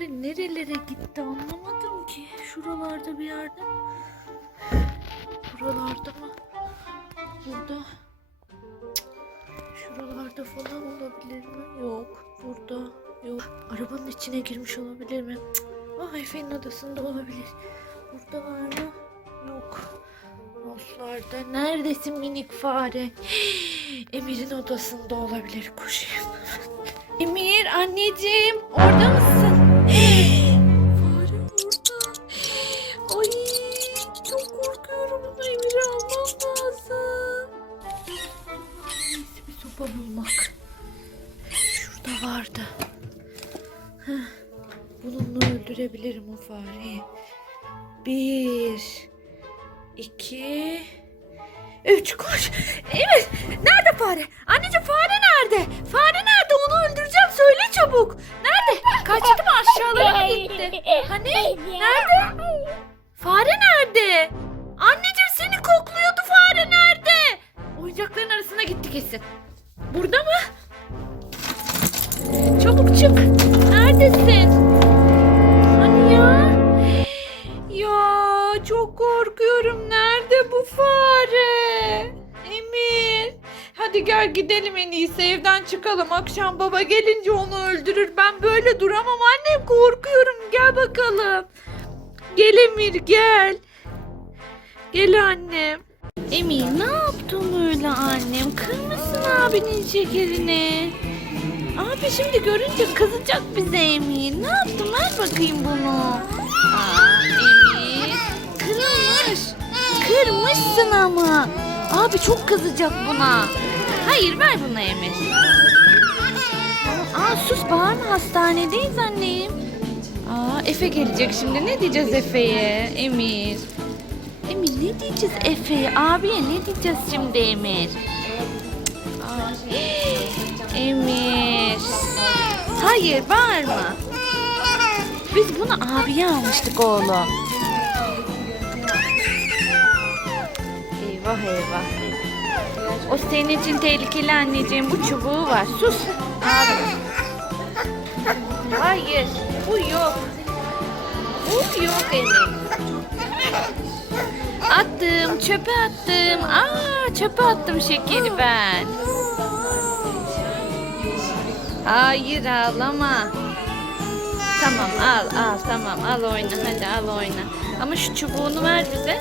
fare nerelere gitti anlamadım ki. Şuralarda bir yerde. Buralarda mı? Burada. Şuralarda falan olabilir mi? Yok. Burada. Yok. Arabanın içine girmiş olabilir mi? Ah Efe'nin odasında olabilir. Burada var mı? Yok. Roslarda. Neredesin minik fare? Emir'in odasında olabilir. Koşayım. Emir anneciğim orada mısın? Sopa bulmak. Şurada vardı. Bununla öldürebilirim o fareyi. Bir, iki, üç koş. Evet. Nerede fare? Anneciğim fare nerede? Fare nerede? Onu öldüreceğim. Söyle çabuk. Nerede? Kaçtı mı aşağılara mı gitti? Hani? Nerede? Fare nerede? Çok korkuyorum. Nerede bu fare? Emir. Hadi gel gidelim en iyisi evden çıkalım. Akşam baba gelince onu öldürür. Ben böyle duramam annem korkuyorum. Gel bakalım. Gel Emir gel. Gel annem. Emir ne yaptın öyle annem? Kırmışsın abinin şekerini. Abi şimdi görünce kızacak bize Emir. Ne yaptın? Ver bakayım bunu. Aa, Emir. Kırılmış. Kırmışsın ama. Abi çok kızacak buna. Hayır ver bunu Emir. Aa sus bağırma hastanedeyiz annem. Aa Efe gelecek şimdi. Ne diyeceğiz Efe'ye? Emir. Emir ne diyeceğiz Efe'ye? Abiye ne diyeceğiz şimdi Emir? Emir. Hayır bağırma. Biz bunu abiye almıştık oğlum. Eyvah eyvah. O senin için tehlikeli anneciğim. Bu çubuğu var. Sus. Bağırma. Hayır. Bu yok. Bu yok Emir. Attım. Çöpe attım. Aa çöpe attım şekeri ben. Hayır ağlama. Tamam al al tamam al oyna hadi al oyna. Ama şu çubuğunu ver bize.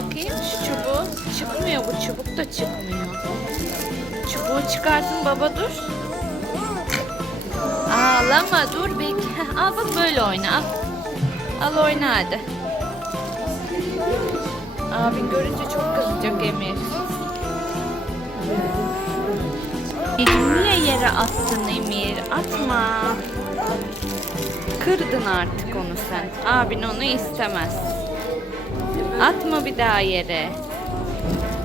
Bakayım şu çubuğu. Çıkmıyor bu çubuk da çıkmıyor. Çubuğu çıkarsın baba dur. Ağlama dur bekle. Al bak böyle oyna al. Al oyna hadi. Abin görünce çok kızacak Emir. Niye yere attın Emir? Atma. Kırdın artık onu sen. Abin onu istemez. Atma bir daha yere.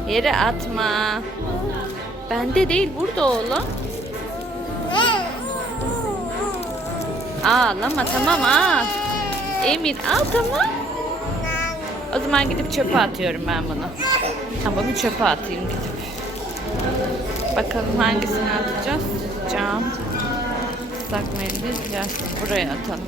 Yere atma. Bende değil burada oğlum. Ağlama tamam al. Emir al tamam. O zaman gidip çöpe atıyorum ben bunu. Ha, bunu çöpe atayım gidip. Bakalım hangisini atacağız? Cam. Islak mendil. Buraya atalım.